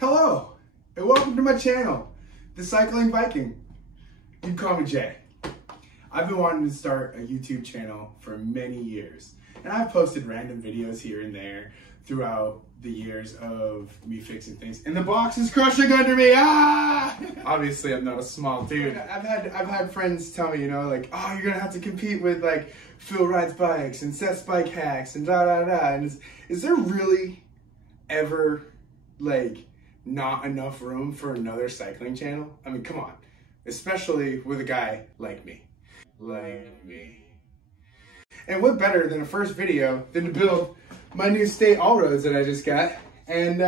Hello, and welcome to my channel, The Cycling Viking. You can call me Jay. I've been wanting to start a YouTube channel for many years, and I've posted random videos here and there throughout the years of me fixing things. And the box is crushing under me, ah! Obviously, I'm not a small dude. I've had friends tell me, you know, like, oh, you're gonna have to compete with like Phil Rides Bikes and Seth's Bike Hacks and da da da. And is there really ever like not enough room for another cycling channel? I mean, come on, especially with a guy like me. And what better than a first video than to build my new State All-Roads that I just got. And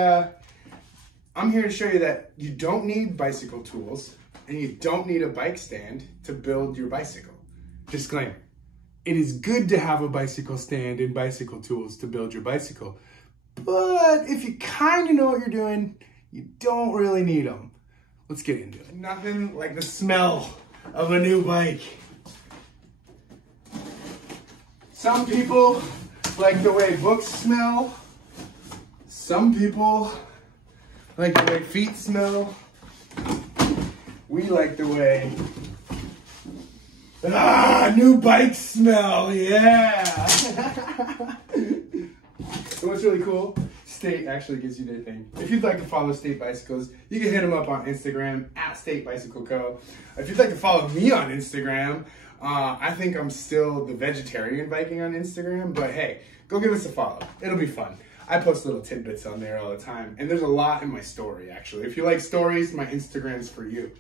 I'm here to show you that you don't need bicycle tools and you don't need a bike stand to build your bicycle. Disclaimer, it is good to have a bicycle stand and bicycle tools to build your bicycle, but if you kind of know what you're doing, you don't really need them. Let's get into it. Nothing like the smell of a new bike. Some people like the way books smell. Some people like the way feet smell. We like the way new bikes smell, yeah. So what's really cool, State actually gives you their thing. If you'd like to follow State Bicycles, you can hit them up on Instagram at State Bicycle Co. If you'd like to follow me on Instagram, I think I'm still the vegetarian Viking on Instagram, but hey, go give us a follow. It'll be fun. I post little tidbits on there all the time, and there's a lot in my story, actually. If you like stories, my Instagram's for you.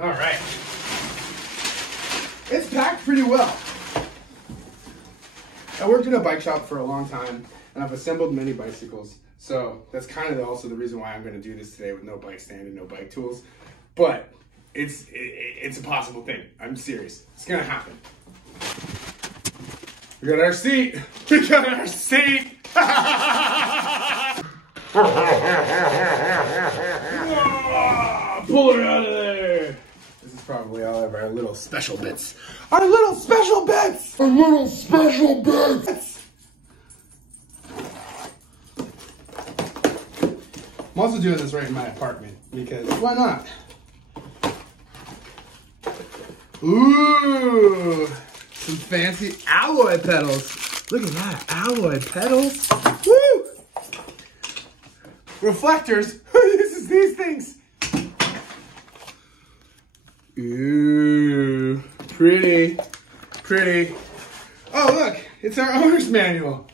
All right. It's packed pretty well. I worked in a bike shop for a long time, and I've assembled many bicycles, so that's kind of also the reason why I'm going to do this today with no bike stand and no bike tools. But it's a possible thing. I'm serious. It's going to happen. We got our seat. We got our seat. Pull her out of there. This is probably all of our little special bits. Our little special bits. Our little special bits. I'm also doing this right in my apartment because why not? Ooh, some fancy alloy pedals. Look at that, alloy pedals. Woo! Reflectors. Who uses these things? Ooh, pretty, pretty. Oh, look, it's our owner's manual.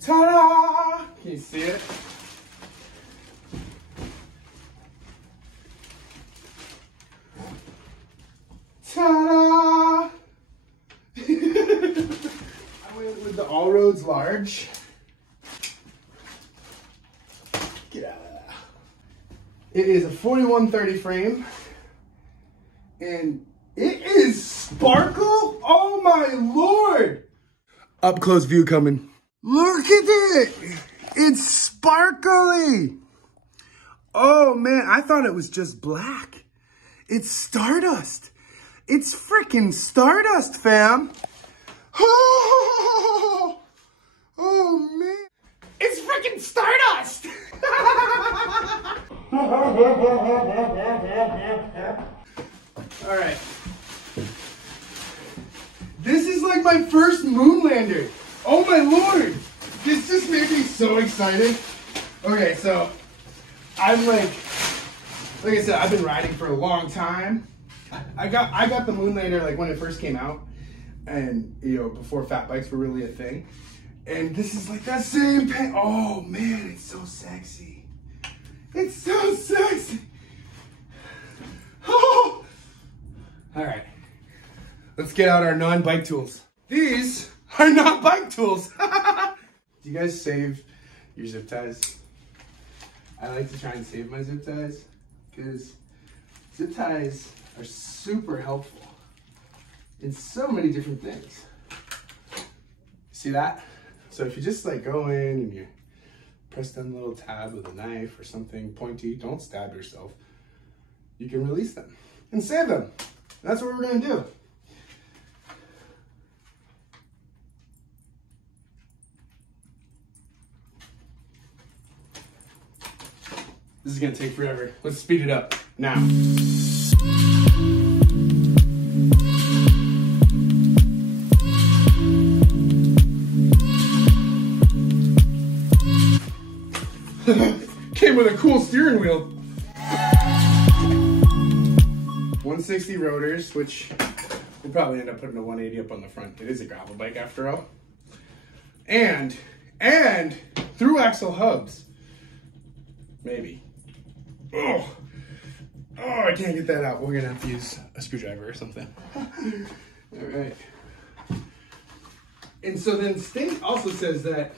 Ta-da! Can you see it? Ta-da! I went with the All-Roads Large. Get out of that. It is a 4130 frame. And it is sparkle? Oh my lord! Up close view coming. Look at it! It's sparkly! Oh man, I thought it was just black. It's Stardust. It's freaking Stardust, fam. Oh, oh man. It's freaking Stardust! All right. This is like my first Moonlander. Oh my lord! This just made me so excited. Okay, so I'm like I said, I've been riding for a long time. I got the Moonlander like when it first came out, and you know, before fat bikes were really a thing. And this is like that same paint. Oh man, it's so sexy. It's so sexy. Oh. All right, let's get out our non-bike tools. These are not bike tools. Do you guys save your zip ties? I like to try and save my zip ties because zip ties are super helpful in so many different things. See that? So if you just like go in and you press down the little tab with a knife or something pointy, don't stab yourself. You can release them. and save them. That's what we're gonna do. This is gonna take forever. Let's speed it up now. Came with a cool steering wheel. 160 rotors, which we'll probably end up putting a 180 up on the front. It is a gravel bike after all. And through axle hubs. Maybe. Oh, I can't get that out. We're gonna have to use a screwdriver or something. All right. And so then State also says that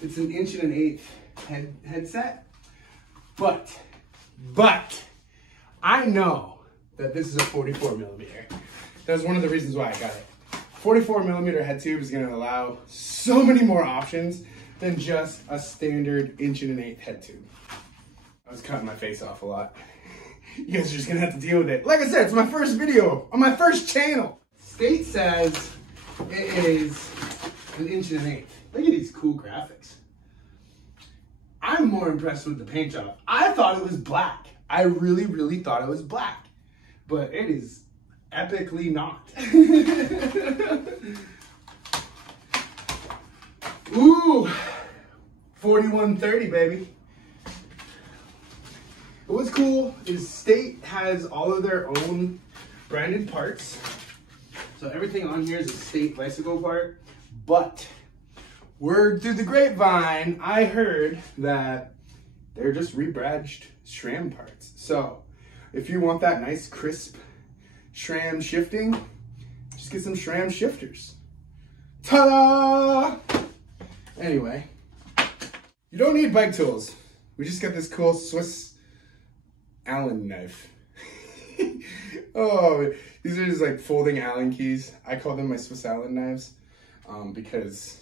it's an 1.1 inch headset, but I know that this is a 44 millimeter. That's one of the reasons why I got it. 44 millimeter head tube is going to allow so many more options than just a standard 1.1 inch head tube. I was cutting my face off a lot. You guys are just going to have to deal with it. Like I said, it's my first video on my first channel. State says it is an 1.1 inch. Look at these cool graphics. I'm more impressed with the paint job. I thought it was black. I really, really thought it was black. But it is epically not. Ooh, 4130, baby. What's cool is State has all of their own branded parts. So everything on here is a State bicycle part, but word through the grapevine, I heard that they're just rebadged SRAM parts. So if you want that nice crisp SRAM shifting, just get some SRAM shifters. Ta-da! Anyway, you don't need bike tools. We just got this cool Swiss Allen knife. Oh, these are just like folding Allen keys. I call them my Swiss Allen knives because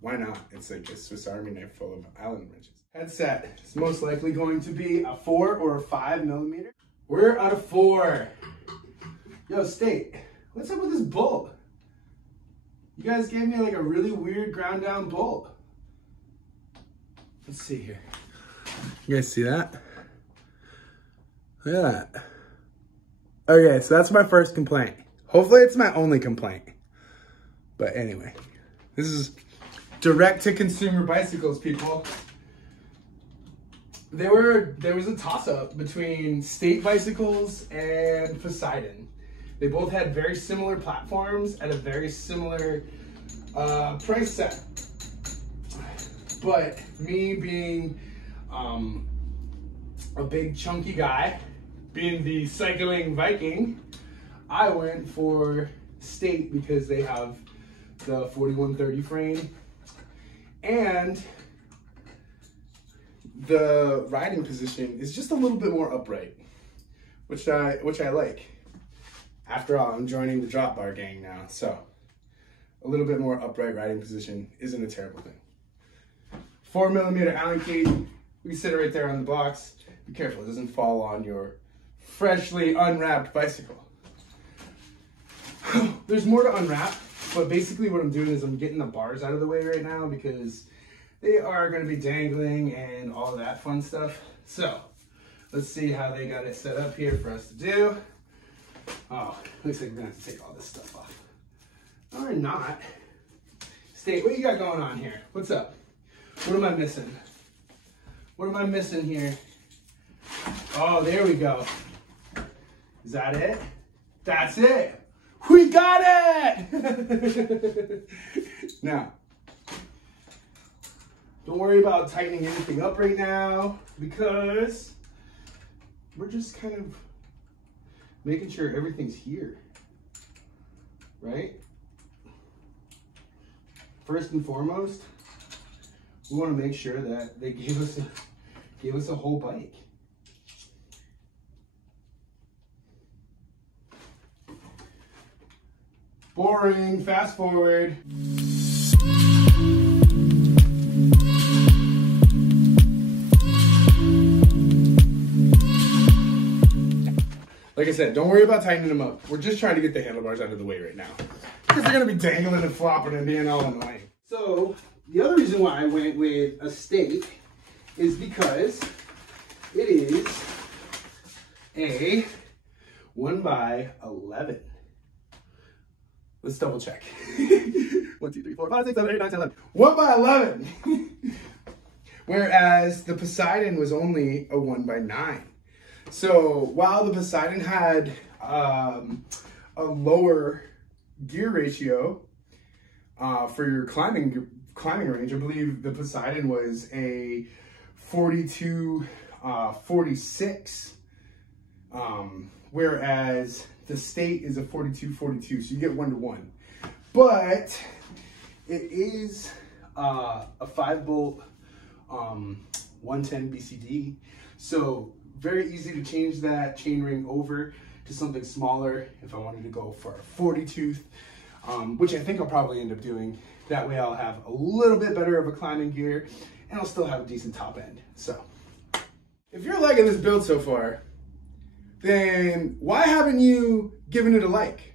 why not? It's like a Swiss Army knife full of Allen wrenches. Headset is most likely going to be a 4 or a 5 millimeter. We're out of 4. Yo, State, what's up with this bolt? You guys gave me like a really weird ground down bolt. Let's see here. You guys see that? Look at that. Okay, so that's my first complaint. Hopefully it's my only complaint. But anyway, this is direct to consumer bicycles, people. There was a toss-up between State bicycles and Poseidon. They both had very similar platforms at a very similar price set. But me being a big chunky guy, being the cycling Viking, I went for State because they have the 4130 frame and the riding position is just a little bit more upright, which I like. After all, I'm joining the drop bar gang now, so a little bit more upright riding position isn't a terrible thing. 4 millimeter Allen key, we can sit it right there on the box. Be careful, it doesn't fall on your freshly unwrapped bicycle. There's more to unwrap, but basically what I'm doing is I'm getting the bars out of the way right now because they are going to be dangling and all of that fun stuff. So let's see how they got it set up here for us to do. Oh, looks like we're going to have to take all this stuff off. Or not. State, what you got going on here? What's up? What am I missing? What am I missing here? Oh, there we go. Is that it? That's it. We got it! Now, don't worry about tightening anything up right now because we're just kind of making sure everything's here, right? First and foremost, we want to make sure that they gave us a whole bike. Boring, fast forward. Like I said, don't worry about tightening them up. We're just trying to get the handlebars out of the way right now. Because they're going to be dangling and flopping and being all annoying. So, the other reason why I went with a State is because it is a 1x11. Let's double check. 1, 2, 3, 4, 5, 6, 7, 8, 9, 10, 11. 1x11. Whereas the Poseidon was only a 1x9. So while the Poseidon had a lower gear ratio for your climbing range, I believe the Poseidon was a 42-46, whereas the State is a 42-42, so you get 1-to-1. But it is a 5-bolt 110 BCD, so very easy to change that chainring over to something smaller if I wanted to go for a 40 tooth, which I think I'll probably end up doing. That way I'll have a little bit better of a climbing gear and I'll still have a decent top end. So if you're liking this build so far, then why haven't you given it a like?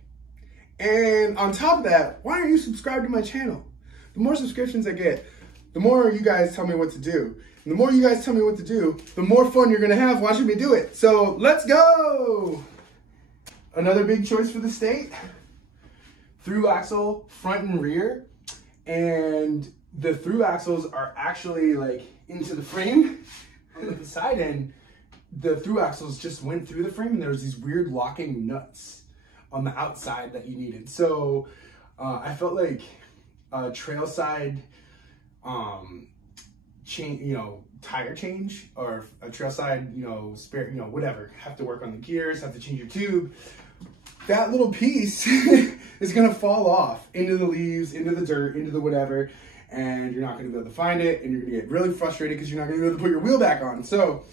And on top of that, why aren't you subscribed to my channel? The more subscriptions I get, the more you guys tell me what to do. And the more you guys tell me what to do, the more fun you're gonna have watching me do it. So let's go! Another big choice for the State. Through axle, front and rear. And the through axles are actually like into the frame. On the Poseidon, the through axles just went through the frame and there was these weird locking nuts on the outside that you needed. So I felt like a trail side tire change, or a trail side, spare, whatever, have to work on the gears, have to change your tube. That little piece is gonna fall off into the leaves, into the dirt, into the whatever, and you're not gonna be able to find it, and you're gonna get really frustrated because you're not gonna be able to put your wheel back on. So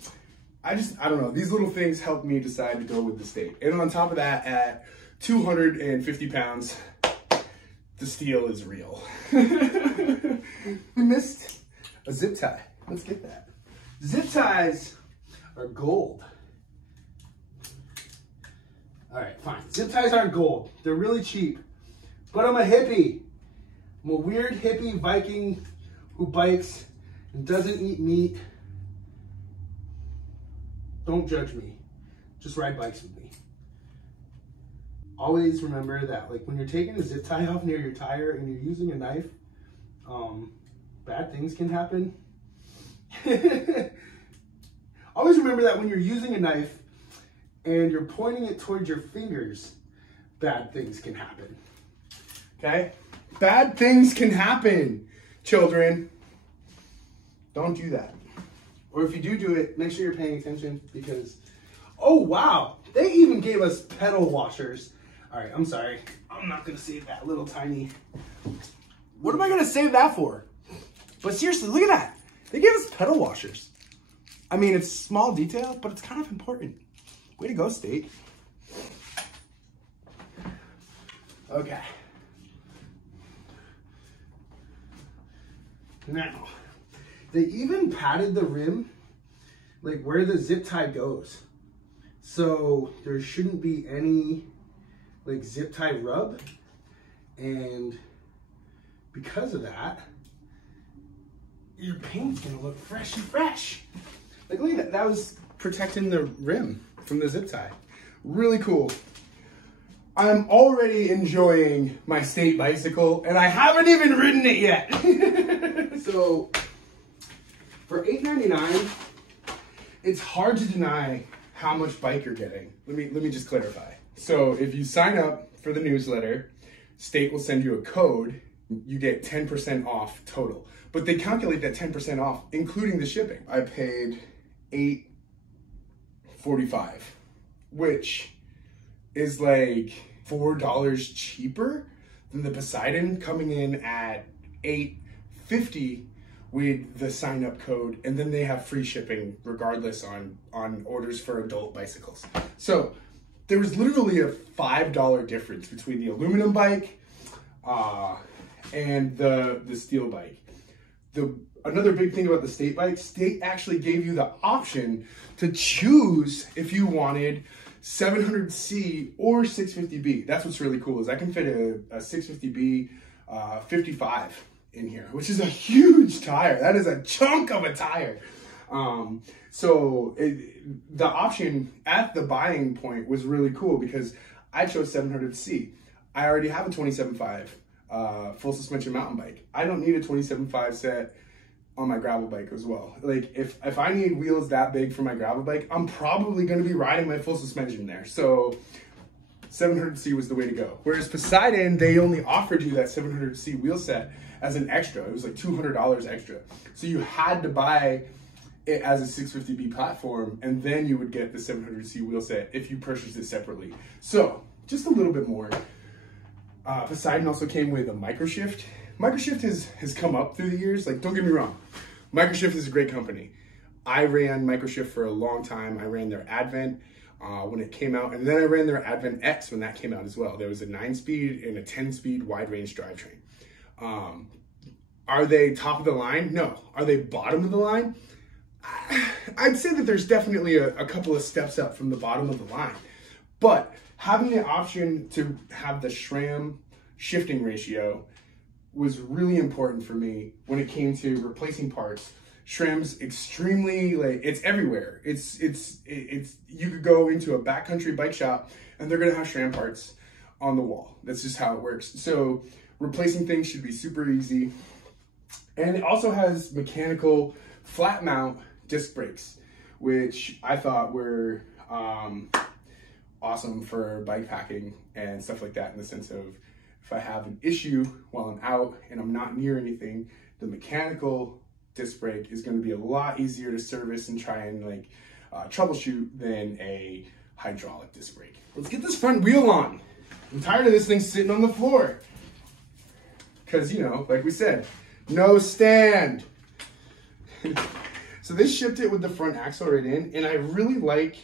I don't know, these little things helped me decide to go with the State. And on top of that, at 250 pounds, the steel is real. We missed a zip tie. Let's get that. Zip ties are gold. All right, fine. Zip ties aren't gold. They're really cheap. But I'm a hippie. I'm a weird hippie Viking who bikes and doesn't eat meat. Don't judge me. Just ride bikes with me. Always remember that, like, when you're taking a zip tie off near your tire and you're using a knife, bad things can happen. Always remember that when you're using a knife and you're pointing it towards your fingers, bad things can happen. Okay? Bad things can happen, children. Don't do that. Or if you do it, make sure you're paying attention because, oh wow, they even gave us pedal washers. All right, I'm sorry. I'm not gonna save that little tiny. What am I gonna save that for? But seriously, look at that. They gave us pedal washers. I mean, it's small detail, but it's kind of important. Way to go, State. Okay. Now, they even padded the rim, like where the zip tie goes. So there shouldn't be any like zip tie rub. And because of that, your paint's gonna look fresh and fresh. Like, look at that. That was protecting the rim from the zip tie. Really cool. I'm already enjoying my State bicycle and I haven't even ridden it yet. So for $8.99, it's hard to deny how much bike you're getting. Let me just clarify. So if you sign up for the newsletter, State will send you a code. You get 10% off total. But they calculate that 10% off, including the shipping. I paid $8.45, which is like $4 cheaper than the Poseidon, coming in at $8.50 with the sign up code. And then they have free shipping regardless on orders for adult bicycles. So there was literally a $5 difference between the aluminum bike and the steel bike. Another big thing about the State bike, State actually gave you the option to choose if you wanted 700C or 650B. That's what's really cool is I can fit a 650B 55 in here, which is a huge tire. That is a chunk of a tire. So the option at the buying point was really cool because I chose 700C. I already have a 27.5 full suspension mountain bike. I don't need a 27.5 set on my gravel bike as well. Like if I need wheels that big for my gravel bike, I'm probably going to be riding my full suspension there. So 700C was the way to go. Whereas Poseidon, they only offered you that 700C wheel set as an extra. It was like $200 extra. So you had to buy it as a 650B platform, and then you would get the 700C wheel set if you purchased it separately. So just a little bit more. Poseidon also came with a Microshift. Microshift has come up through the years. Like, don't get me wrong, Microshift is a great company. I ran Microshift for a long time. I ran their Advent when it came out, and then I ran their Advent X when that came out as well. There was a 9-speed and a 10-speed wide range drivetrain. Are they top of the line? No. Are they bottom of the line? I'd say that there's definitely a couple of steps up from the bottom of the line, but having the option to have the SRAM shifting ratio was really important for me when it came to replacing parts. SRAM's extremely, like, it's everywhere. It's you could go into a backcountry bike shop and they're gonna have SRAM parts on the wall. That's just how it works. So replacing things should be super easy. And it also has mechanical flat mount disc brakes, which I thought were awesome for bike packing and stuff like that, in the sense of if I have an issue while I'm out and I'm not near anything, the mechanical disc brake is going to be a lot easier to service and try and like troubleshoot than a hydraulic disc brake. Let's get this front wheel on. I'm tired of this thing sitting on the floor because, you know, like we said, no stand. So they shipped it with the front axle right in, and I really like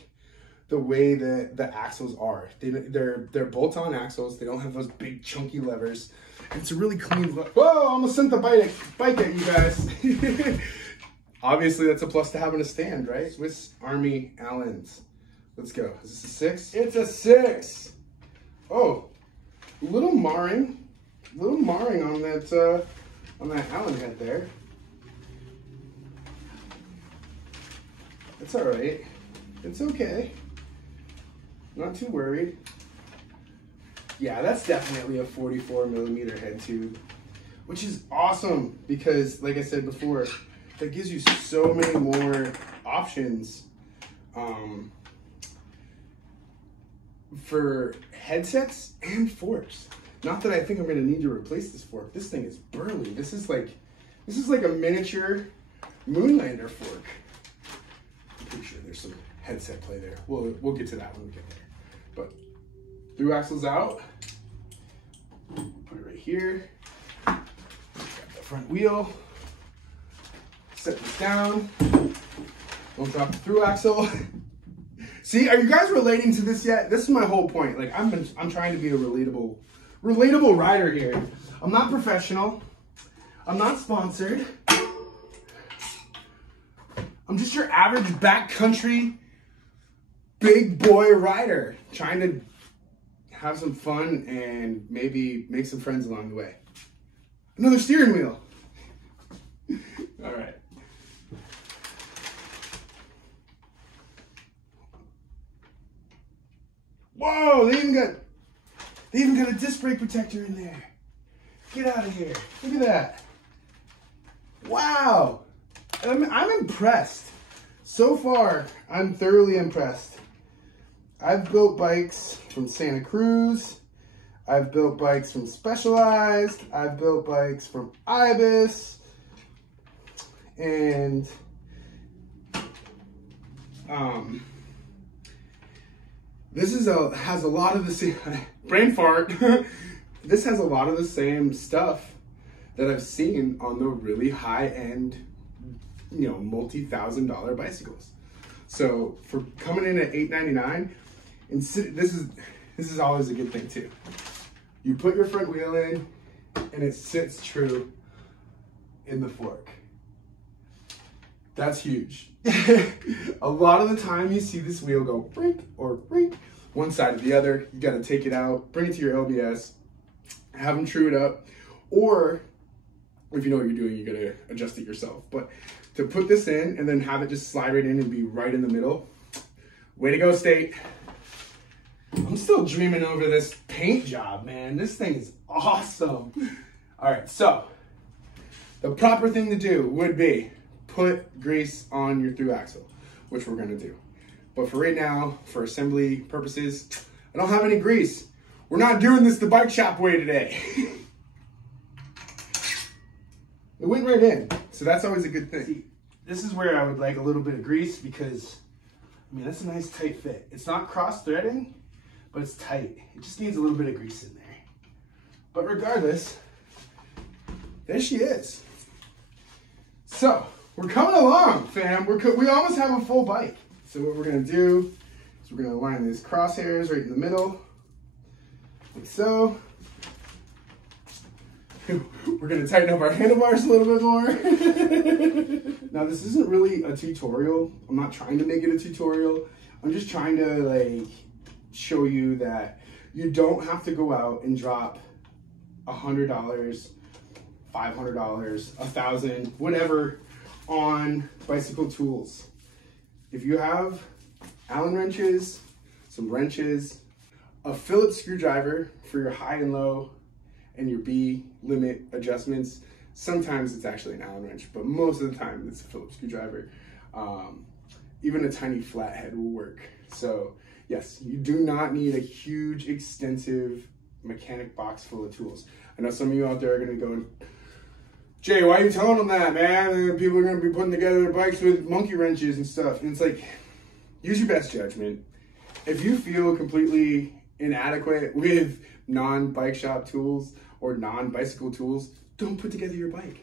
the way that the axles are. They're bolt-on axles. They don't have those big chunky levers. It's a really clean look. Whoa, I almost sent the bike at you guys. Obviously, that's a plus to having a stand, right? Swiss Army Allens. Let's go. Is this a 6? It's a 6. Oh, a little marring on that Allen head there. It's all right. It's okay. Not too worried. Yeah, that's definitely a 44mm head tube, which is awesome because, like I said before, that gives you so many more options for headsets and forks. Not that I think I'm gonna need to replace this fork. This thing is burly. This is like a miniature Moonlander fork. I'm pretty sure there's some headset play there. We'll get to that when we get there. But through axles out, put it right here. Grab the front wheel. Set this down. Don't drop the through axle. See, are you guys relating to this yet? This is my whole point. Like I'm trying to be a relatable rider here. I'm not professional. I'm not sponsored. I'm just your average backcountry big boy rider trying to have some fun and maybe make some friends along the way. Another steering wheel. All right. Whoa, they even got a disc brake protector in there. Get out of here. Look at that. Wow. I'm impressed. So far, I'm thoroughly impressed. I've built bikes from Santa Cruz. I've built bikes from Specialized. I've built bikes from Ibis. And this has a lot of the same brain fart. This has a lot of the same stuff that I've seen on the really high-end, you know, multi-$1,000 bicycles. So for coming in at $899, and this is always a good thing too. You put your front wheel in, and it sits true in the fork. That's huge. A lot of the time you see this wheel go brink or brink, one side or the other. You gotta take it out, bring it to your LBS, have them true it up, or if you know what you're doing, you gotta adjust it yourself. But to put this in and then have it just slide right in and be right in the middle, way to go, State. I'm still dreaming over this paint job, man. This thing is awesome. All right, so the proper thing to do would be put grease on your through axle, which we're gonna do. But for right now, for assembly purposes, I don't have any grease. We're not doing this the bike shop way today. It went right in, so that's always a good thing. See, this is where I would like a little bit of grease because, I mean, that's a nice tight fit. It's not cross-threading, but it's tight. It just needs a little bit of grease in there. But regardless, there she is. So, we're coming along, fam. We almost have a full bike. So what we're gonna do is we're gonna align these crosshairs right in the middle, like so. We're gonna tighten up our handlebars a little bit more. Now this isn't really a tutorial. I'm not trying to make it a tutorial. I'm just trying to like show you that you don't have to go out and drop $100, $500, $1,000, whatever on bicycle tools. If you have Allen wrenches, some wrenches, a Phillips screwdriver for your high and low and your B limit adjustments, sometimes it's actually an Allen wrench, but most of the time it's a Phillips screwdriver. Even a tiny flathead will work. So yes, you do not need a huge, extensive mechanic box full of tools. I know some of you out there are gonna go, Jay, why are you telling them that, man? People are gonna be putting together their bikes with monkey wrenches and stuff. And it's like, use your best judgment. If you feel completely inadequate with non-bike shop tools or non-bicycle tools, don't put together your bike.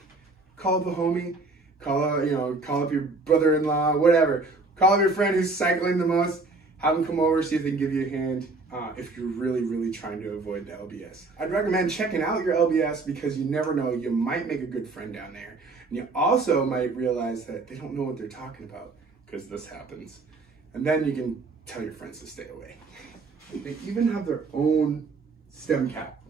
Call up a homie, call up your brother-in-law, whatever. Call up your friend who's cycling the most, have them come over, see if they can give you a hand. If you're really, really trying to avoid the LBS. I'd recommend checking out your LBS because you never know, you might make a good friend down there. And you also might realize that they don't know what they're talking about because this happens. And then you can tell your friends to stay away. They even have their own stem cap,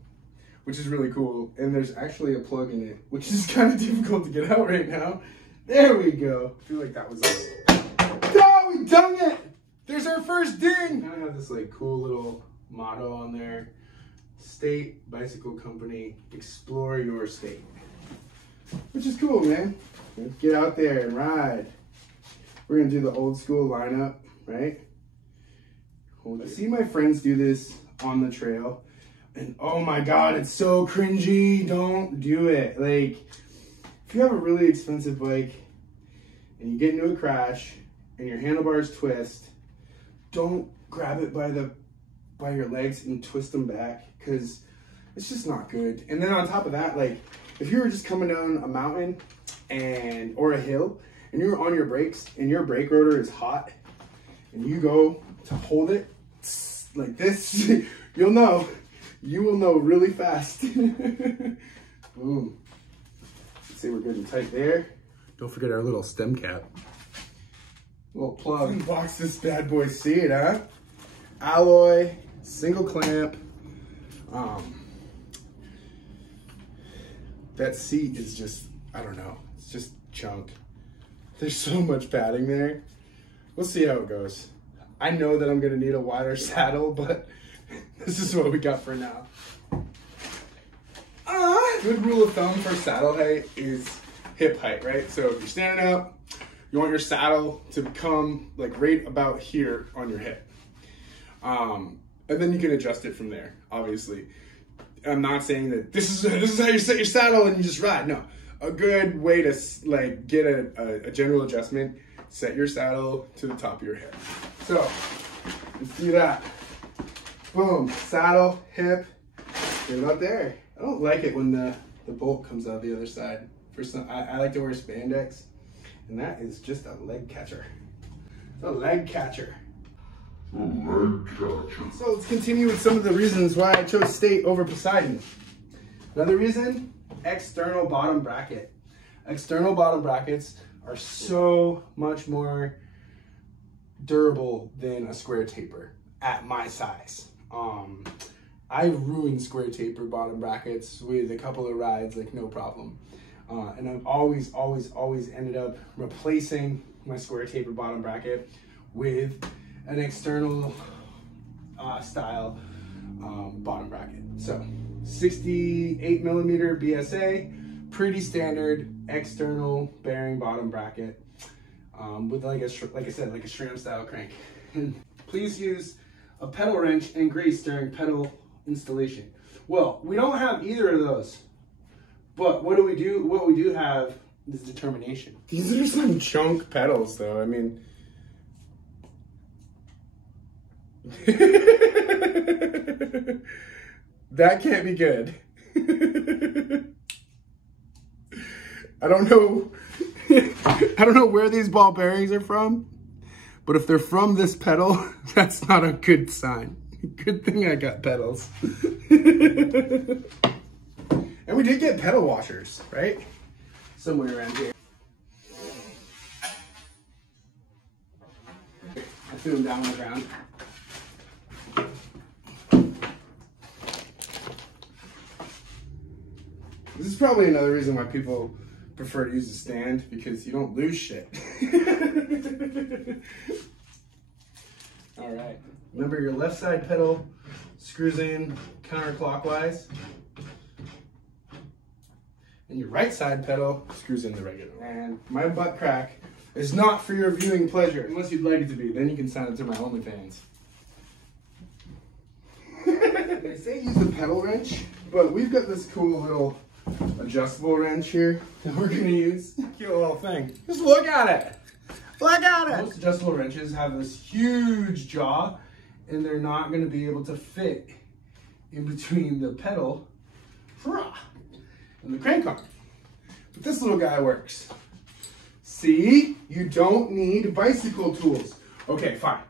which is really cool. And there's actually a plug in it, which is kind of difficult to get out right now. There we go. I feel like that was us. Oh, we done it! There's our first ding! Now I have this like cool little motto on there. State Bicycle Company, explore your state. Which is cool, man. Get out there and ride. We're gonna do the old school lineup, right? I see my friends do this on the trail and oh my God, it's so cringy. Don't do it. Like, if you have a really expensive bike and you get into a crash and your handlebars twist, don't grab it by your legs and twist them back because it's just not good. And then on top of that, like if you were just coming down a mountain or a hill and you're on your brakes and your brake rotor is hot and you go to hold it like this, you will know really fast. Boom. Let's see, we're good and tight there. Don't forget our little stem cap. Little plug. Unbox this bad boy, see it, huh? Alloy, single clamp. That seat is just, I don't know, it's just junk. There's so much padding there. We'll see how it goes. I know that I'm gonna need a wider saddle, but this is what we got for now. Good rule of thumb for saddle height is hip height, right? So if you're standing up, you want your saddle to come like right about here on your hip. And then you can adjust it from there, obviously. I'm not saying that this is how you set your saddle and you just ride. No, a good way to like get a general adjustment, set your saddle to the top of your hip. So let's do that. Boom, saddle, hip, get it up there. I don't like it when the bolt comes out the other side. For some, I like to wear spandex, and that is just a leg catcher. It's a leg catcher. So let's continue with some of the reasons why I chose State over Poseidon. Another reason, external bottom bracket. External bottom brackets are so much more durable than a square taper at my size. I've ruined square taper bottom brackets with a couple of rides, like no problem. And I've always ended up replacing my square taper bottom bracket with an external style bottom bracket. So 68 millimeter BSA, pretty standard external bearing bottom bracket with like I said, like a SRAM style crank. And please use a pedal wrench and grease during pedal installation. Well, we don't have either of those, but what we do have is determination. These are some chunk pedals though. I mean, that can't be good. I don't know where these ball bearings are from, but if they're from this pedal, that's not a good sign. Good thing I got pedals. And we did get pedal washers, right? Somewhere around here. I threw them down on the ground. This is probably another reason why people prefer to use a stand, because you don't lose shit. All right. Remember, your left side pedal screws in counterclockwise, and your right side pedal screws in the regular. And my butt crack is not for your viewing pleasure, unless you'd like it to be. Then you can sign up to my OnlyFans. They say use a pedal wrench, but we've got this cool little adjustable wrench here that we're gonna use. Cute little thing. Just look at it. Look at it. Most adjustable wrenches have this huge jaw, and they're not going to be able to fit in between the pedal and the crank arm. But this little guy works. See, you don't need bicycle tools. Okay, fine.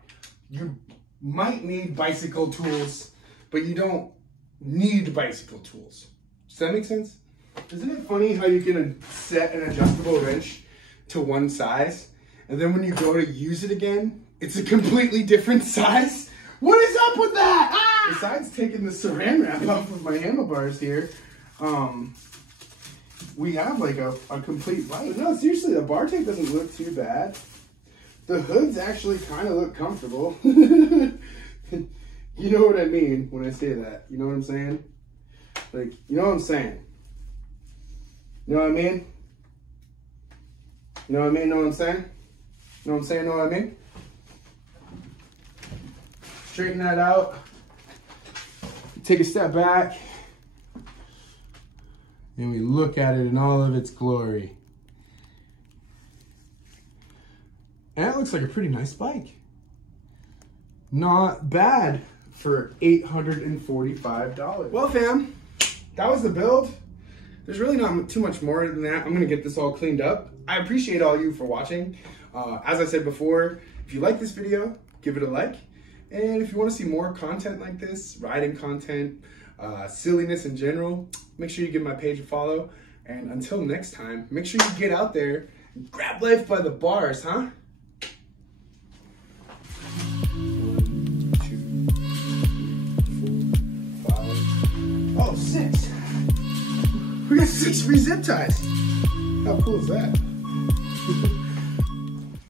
You might need bicycle tools, but you don't need bicycle tools. Does that make sense? Isn't it funny how you can set an adjustable wrench to one size, and then when you go to use it again, it's a completely different size? What is up with that? Ah! Besides taking the saran wrap off of my handlebars here, we have like a complete bike. No, seriously, the bar tape doesn't look too bad. The hoods actually kind of look comfortable. You know what I mean when I say that. You know what I'm saying? Like, you know what I'm saying? You know what I mean? You know what I mean? Know what I'm saying? Know what I'm saying? Know what I mean? Straighten that out. Take a step back. And we look at it in all of its glory. And it looks like a pretty nice bike. Not bad for $845. Well, fam, that was the build. There's really not too much more than that. I'm gonna get this all cleaned up. I appreciate all you for watching. As I said before, if you like this video, give it a like. And if you wanna see more content like this, riding content, silliness in general, make sure you give my page a follow. And until next time, make sure you get out there and grab life by the bars, huh? 1, 2, 3, 4, 5. Oh, 6. We got 6 free zip ties. How cool is that?